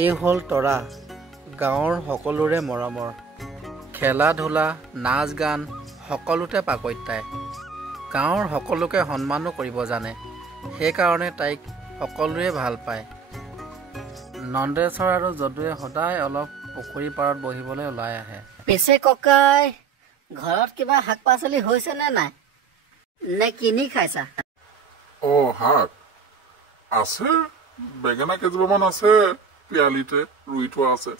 এই হ'ল তৰা, গাঁৱৰ সকলোৰে মৰমৰ। খেলা ধূলা, নাচ গান সকলোতে পাকৈত। গাঁৱৰ সকলোকে সন্মানো কৰিব জানে, সেইকাৰণে তাইক সকলোৱে ভাল পায়। নন্দেশ্বৰ আৰু যদুৱে সদায় অলপ পুখুৰী পাৰত বহিবলৈ ওলাই আহে। পিছে ককাই, ঘৰত কিবা শাক পাচলি হৈছে নে নাই, নে কিনি খাইছা? শাক আছে, বেঙেনা কেইজোপামান আছে, পিয়ালিতে ৰুই থোৱা আছে।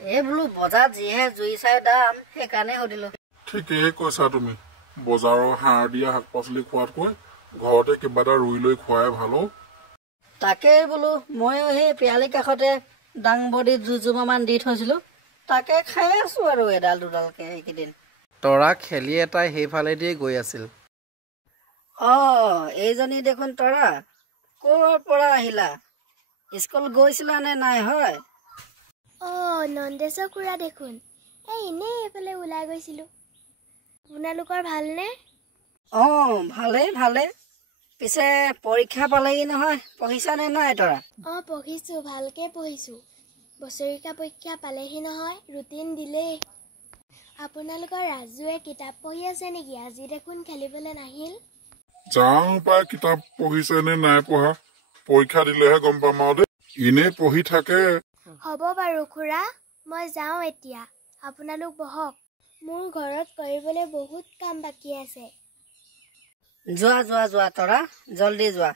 এই বোলো বজাৰত যিহে জুই চাই দাম, সেইকাৰণে সুধিলো। ঠিকেই কৈছা তুমি, বজাৰৰ সাৰ দিয়া শাক পাচলি খোৱাতকৈ ঘৰতে কিবা এটা ৰুই লৈ খোৱাই ভাল। তাকেই বোলো, ময়ো সেই পিয়ালিৰ কাষতে দাংবডীত দুজোপামান দি থৈছিলো, তাকে খাই আছো আৰু এডাল দুডালকে এইকেইদিন। তৰা খেলি এটাই সেইফালেদিয়ে গৈ আছিল। এইজনী দেখোন তৰা, ক'ৰ পৰা আহিলা? স্কুল গৈছিলা নে নাই? হয় নন্দেশ্বৰ খুৰা দেখোন, এনেই এইফালে ওলাই গৈছিলো। আপোনালোকৰ ভালনে? ভালেই ভালেই। পিছে পৰীক্ষা পালেহি নহয়, পঢ়িছা নে নাই তৰা? পঢ়িছো, ভালকে পঢ়িছো। বছৰেকীয়া পৰীক্ষা পালেহি নহয়, ৰুটিন দিলেই। আপোনালোকৰ ৰাজুৱে কিতাপ পঢ়ি আছে নেকি? আজি দেখোন খেলিবলৈ নাহিল। যাওঁ পাই, কিতাপ পঢ়িছে নে নাই পঢ়া, পৰীক্ষা দিলেহে গম পাম আৰু দেই। এনেই পঢ়ি থাকে। হ'ব বাৰু খুৰা, মই যাওঁ এতিয়া। আপোনালোক বহক, মোৰ ঘৰত কৰিবলৈ বহুত কাম বাকী আছে। যোৱা তৰা, জল্দি যোৱা।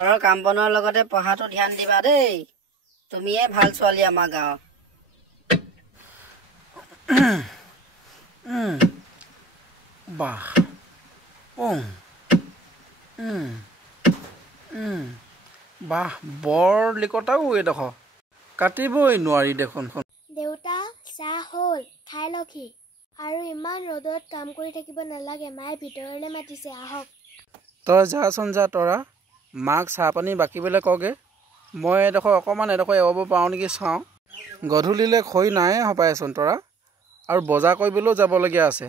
ঘৰৰ কাম বনৰ লগতে পঢ়াটো ধ্যান দিবা দেই। তুমিয়ে ভাল ছোৱালী আমাৰ গাঁৱৰ। বাহ, বাহ, বৰ লিকতাও এইডোখৰ, কাটিবই নোৱাৰি দেখোন। দেউতা, চাহ হ'ল, খাই লকহি। আৰু ইমান ৰ'দত কাম কৰি থাকিব নালাগে, মায়ে ভিতৰলৈ মাতিছে, আহক। তই যাচোন যা তৰা, মাক চাহ পানী বাকিবলৈ কগে। মই এডোখৰ এৱাব পাৰোঁ নেকি চাওঁ। গধূলিলৈ খৰি নায়ে হপায়চোন তৰা, আৰু বজাৰ কৰিবলৈও যাবলগীয়া আছে।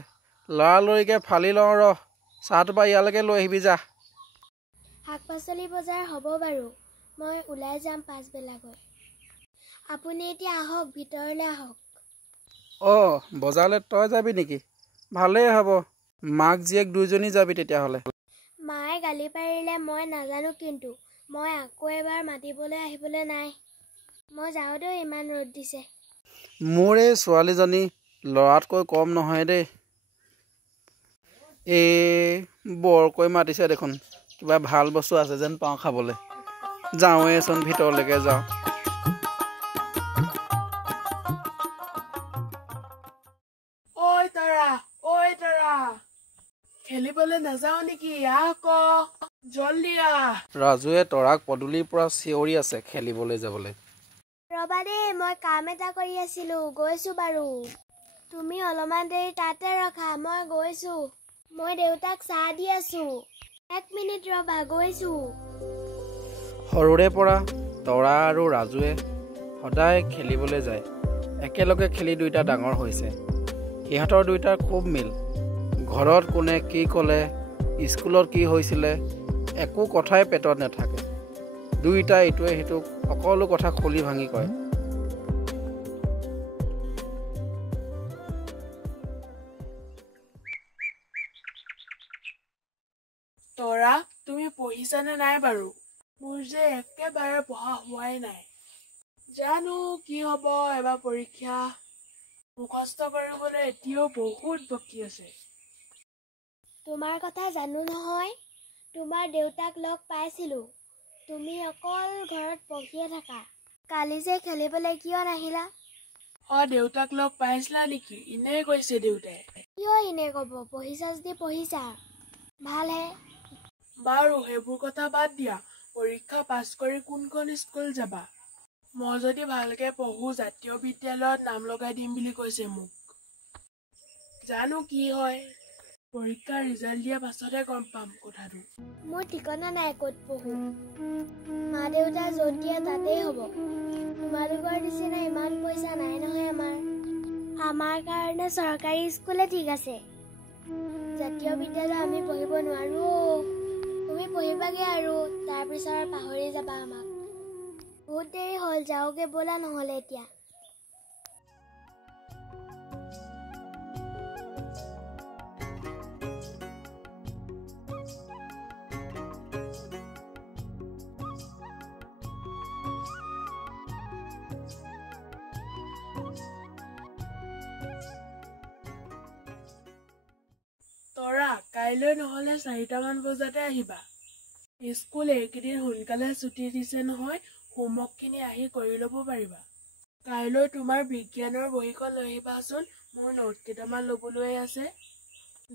লৰালৰিকৈ ফালি লওঁ ৰহ, চাহটো পৰা ইয়ালৈকে লৈ আহিবি যা। শাক পাচলি বজাৰ হ'ব বাৰু, মই ওলাই যাম পাছবেলাকৈ। আপুনি এতিয়া আহক, ভিতৰলৈ আহক। বজাৰলৈ তই যাবি নেকি? ভালেই হ'ব, মাক জীয়েক দুইজনী যাবি তেতিয়াহ'লে। মায়ে গালি পাৰিলে মই নাজানো, কিন্তু মই আকৌ এবাৰ মাতিবলৈ আহিবলৈ নাই। মই যাওঁ দেই, ইমান ৰ'দ দিছে। মোৰ এই ছোৱালীজনী ল'ৰাতকৈ কম নহয় দেই। বৰকৈ মাতিছে দেখোন, কিবা ভাল বস্তু আছে যেন পাওঁ খাবলৈ। যাওঁৱেচোন, ভিতৰলৈকে যাওঁ। ঐ তৰা, খেলিবলৈ নাযাওঁ নেকি? জল্দি আহ। ৰাজুৱে তৰাক পদূলিৰ পৰা চিঞৰি আছে খেলিবলৈ যাবলৈ। ৰবা দেই, মই কাম এটা কৰি আছিলো, গৈছো বাৰু। তুমি অলপমান দেৰি তাতে ৰখা, মই গৈছো। মই দেউতাক চাহ দি আছো, 1 মিনিট ৰবা, গৈছো। সৰুৰে পৰা তৰা আৰু ৰাজুৱে সদায় খেলিবলৈ যায়। একেলগে খেলি দুয়োটা ডাঙৰ হৈছে। সিহঁতৰ দুয়োটাৰ খুব মিল। ঘৰত কোনে কি ক'লে, স্কুলত কি হৈছিলে, একো কথাই পেটত নাথাকে। দুয়োটাই ইটোৱে সিটোক সকলো কথা খুলি ভাঙি কয়। তৰা, তুমি পঢ়িছানে নাই বাৰু? মোৰ যে একেবাৰে পঢ়া হোৱাই নাই। জানো কি হ'ব এবাৰ পৰীক্ষা। মুখস্থ কৰিবলৈ এতিয়াও বহুত বাকী আছে। তোমাৰ কথা জানো নহয়, তোমাৰ দেউতাক লগ পাইছিলো। তুমি অকল ঘৰত পঢ়িয়ে থাকা। কালি যে খেলিবলৈ কিয় নাহিলা? দেউতাক লগ পাইছিলা নেকি? এনেই কৈছে দেউতাই। কিয় এনে ক'ব, পঢ়িছা যদি পঢ়িছা, ভালহে। বাৰু সেইবোৰ কথা বাদ দিয়া, পৰীক্ষা পাছ কৰি কোনখন স্কুল যাবা? মই যদি ভালকে পঢ়ো, জাতীয় বিদ্যালয়ত নাম লগাই দিম বুলি কৈছে মোক। জানো কি হয়, পৰীক্ষাৰ ৰিজাল্ট দিয়া পাছতহে গম পাম কথাটো। মোৰ ঠিকনা নাই ক'ত পঢ়ো। মা দেউতা য'ত দিয়ে তাতেই হ'ব। তোমালোকৰ নিচিনা ইমান পইচা নাই নহয় আমাৰ কাৰণে চৰকাৰী স্কুলে ঠিক আছে। জাতীয় বিদ্যালয় আমি পঢ়িব নোৱাৰো। তুমি পঢ়িবাগে আৰু তাৰপিছত পাহৰি যাবা আমাক। বহুত দেৰি হ'ল, যাওঁগে ব'লা নহ'লে এতিয়া। তৰা, কাইলৈ নহ'লে 4টামান বজাতে আহিবা। স্কুল এইকেইদিন সোনকালে ছুটি দিছে নহয়, হোমৱৰ্কখিনি আহি কৰি ল'ব পাৰিবা। কাইলৈ তোমাৰ বিজ্ঞানৰ বহীখন লৈ আহিবাচোন, মোৰ নোট কেইটামান ল'বলৈ আছে।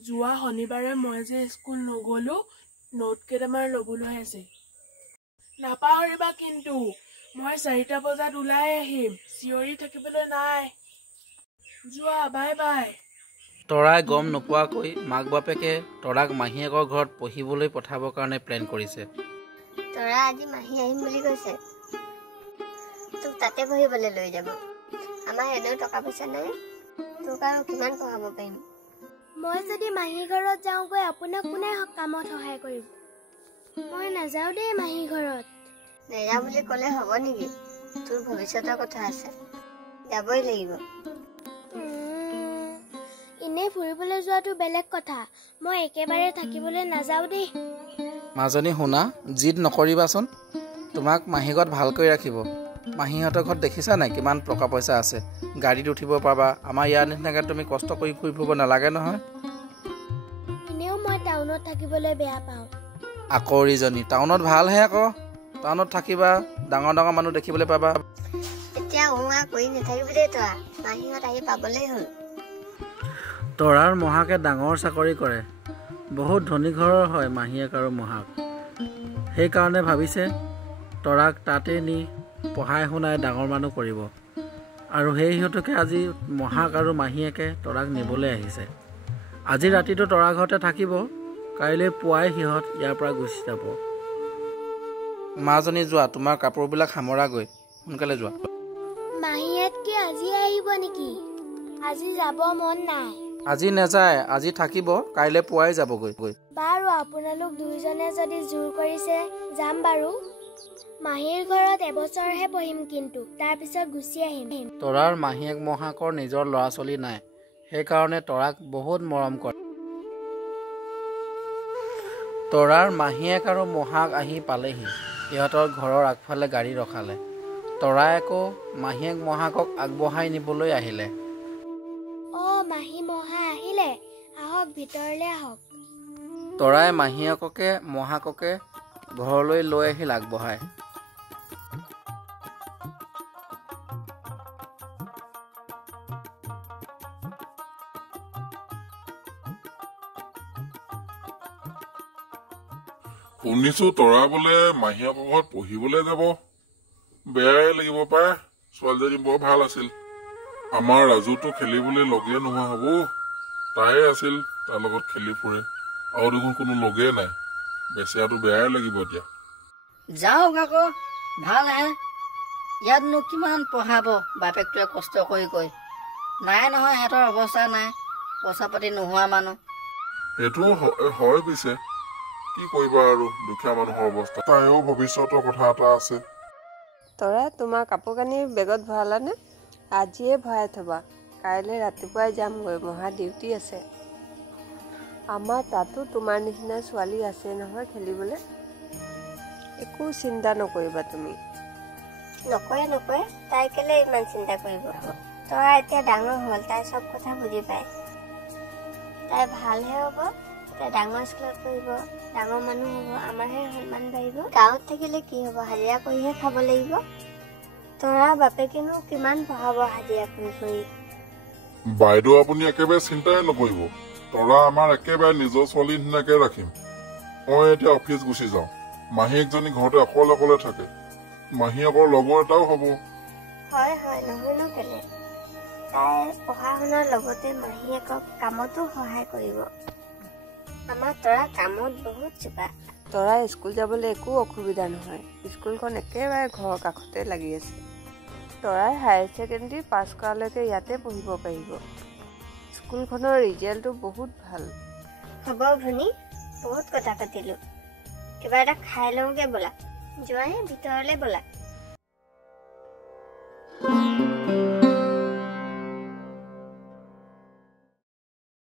যোৱা শনিবাৰে মই যে স্কুল নগ'লো, নোট কেইটামান ল'বলৈ আছে। নাপাহৰিবা কিন্তু, মই 4টা বজাত ওলাই আহিম, চিঞৰি থাকিবলৈ নাই। যোৱা, বাই বাই। তৰাই গম নোপোৱাকৈ মাক বাপেকে তৰাক মাহীয়েকৰ ঘৰত পঢ়িবলৈ পঠাবৰ কাৰণে প্লেন কৰিছে। তৰা আজি মাহী আহিম বুলি কৈছে, তোক তাতে পঢ়িবলৈ লৈ যাব। আমাৰ এনেও টকা পইচা নাই, তোক আৰু কিমান পঢ়াব পাৰিম। মই যদি মাহী ঘৰত যাওঁগৈ, আপোনাক কোনে কামত সহায় কৰিব? মই নাযাওঁ দেই মাহী ঘৰত। নেযাওঁ বুলি ক'লে হ'ব নেকি? তোৰ ভৱিষ্যতৰ কথা আছে, যাবই লাগিব। এনেই ফুৰিবলৈ যোৱাটো বেলেগ কথা, মই একেবাৰে থাকিবলৈ নাযাওঁ দেই। মাজনী শুনা, জিদ নকৰিবাচোন। তোমাক মাহীঘৰত ভালকৈ ৰাখিব। মাহীহঁতৰ ঘৰত দেখিছা নাই কিমান টকা পইচা আছে, গাড়ীত উঠিব পাবা। আমাৰ ইয়াৰ নিচিনাকৈ তুমি কষ্ট কৰি ফুৰি ফুৰিব নালাগে নহয়। এনেও মই টাউনত থাকিবলৈ বেয়া পাওঁ। আকৌ ইজনী, টাউনত ভালহে আকৌ। টাউনত থাকিবা, ডাঙৰ ডাঙৰ মানুহ দেখিবলৈ পাবা। এতিয়া উঙা কৰি নাথাকিবি দেই তৰা, মাহীহঁত আহি পাবলেই হ'ল। তৰাৰ মহাকে ডাঙৰ চাকৰি কৰে, বহুত ধনী ঘৰৰ হয় মাহীয়েক আৰু মহাক। সেইকাৰণে ভাবিছে তৰাক তাতে নি পঢ়াই শুনাই ডাঙৰ মানুহ কৰিব। আৰু সেই সিহঁতকে আজি মহাক আৰু মাহীয়েকে তৰাক নিবলৈ আহিছে। আজি ৰাতিটো তৰা ঘৰতে থাকিব, কাইলৈ পুৱাই সিহঁত ইয়াৰ পৰা গুচি যাব। মাজনী যোৱা, তোমাৰ কাপোৰবিলাক সামৰাগৈ, সোনকালে যোৱা। মাহীয়েত কি আজি আহিব নেকি? আজি যাব মন নাই। আজি নাযায়, আজি থাকিব, কাইলৈ পুৱাই যাবগৈ। বাৰু আপোনালোক দুয়োজনে যদি জোৰ কৰিছে যাম বাৰু। মাহীৰ ঘৰত এবছৰহে পঢ়িম, কিন্তু তাৰপিছত গুচি আহিম। তৰাৰ মাহীয়েক মহাকৰ নিজৰ ল'ৰা ছোৱালী নাই, সেইকাৰণে তৰাক বহুত মৰম কৰে। তৰাৰ মাহীয়েক আৰু মহাক আহি পালেহি। সিহঁতৰ ঘৰৰ আগফালে গাড়ী ৰখালে। তৰাই আকৌ মাহীয়েক মহাকক আগবঢ়াই নিবলৈ আহিলে। মাহী মহা আহিলে, আহক ভিতৰলৈ আহক। তৰাই মাহীয়েককে মহাককে ঘৰলৈ লৈ আহিল আগবঢ়াই। শুনিছো তৰা বোলে মাহীয়েকৰ ঘৰত পঢ়িবলৈ যাব। বেয়াই লাগিব পায়, ছোৱালীজনী বৰ ভাল আছিল। আমাৰ ৰাজুটো খেলিবলৈ লগে নোহোৱা হ'ব। তাই আছিল, তাৰ লগত খেলি ফুৰে, আৰু দেখোন কোনো লগেই নাই। বেচেৰাটো বেয়াই লাগিব এতিয়া। যাওক আকৌ, ভালহে। ইয়াতনো কিমান পঢ়াব বাপেকটোৱে কষ্ট কৰি কৈ। নাই নহয়, সিহঁতৰ অৱস্থা নাই, পইচা পাতি নোহোৱা মানুহ। সেইটো হয় পিছে, কি কৰিবা আৰু দুখীয়া মানুহৰ অৱস্থা। তাইও ভৱিষ্যতৰ কথা এটা আছে। তৰা, তোমাৰ কাপোৰ কানি বেগত ভৰালানে? আজিয়ে ভৰাই থবা, কাইলৈ ৰাতিপুৱাই যামগৈ, মহা ডিউটি আছে। আমাৰ তাতো তোমাৰ নিচিনা ছোৱালী আছে নহয় খেলিবলৈ। একো চিন্তা নকৰিবা তুমি। নকৰে, তাই কেলে ইমান চিন্তা কৰিব? তৰা এতিয়া ডাঙৰ হ'ল, তাই চব কথা বুজি পায়। তাই ভালহে হ'ব, তাই ডাঙৰ স্কুলত পঢ়িব, ডাঙৰ মানুহ হ'ব, আমাৰহে সন্মান বাঢ়িব। গাঁৱত থাকিলে কি হ'ব, হাজিৰা কৰিহে খাব লাগিব। তৰা বাপেকেনো কিমান পঢ়াব হাজিৰা কৰি? বাইদেউ, আপুনি একেবাৰে চিন্তাই নকৰিব। তৰা আমাৰ একেবাৰে নিজৰ ছোৱালীৰ নিচিনাকে ৰাখিম। মই এতিয়া অফিচ গুচি যাওঁ। মাহীয়েকজনী ঘৰতে অকলে থাকে। মাহীয়েকৰ লগৰ এটাও হ'ব। হয়, নহয়নো কেলে? তাই পঢ়া শুনাৰ লগতে মাহীয়েকক কামতো সহায় কৰিব। আমাৰ তৰা কামত বহুত চোকা। তৰা স্কুল যাবলৈ একো অসুবিধা নহয়, স্কুলখন একেবাৰে ঘৰৰ কাষতে লাগি আছে। তৰাই হায়াৰ ছেকেণ্ডেৰী পাছ কৰালৈকে ইয়াতে পঢ়িব পাৰিব। স্কুলখনৰ ৰিজাল্টটো বহুত ভাল। হ'ব ভনী, বহুত কথা পাতিলো, কিবা এটা খাই লওঁগে ব'লা। যোৱাহে ভিতৰলৈ ব'লা।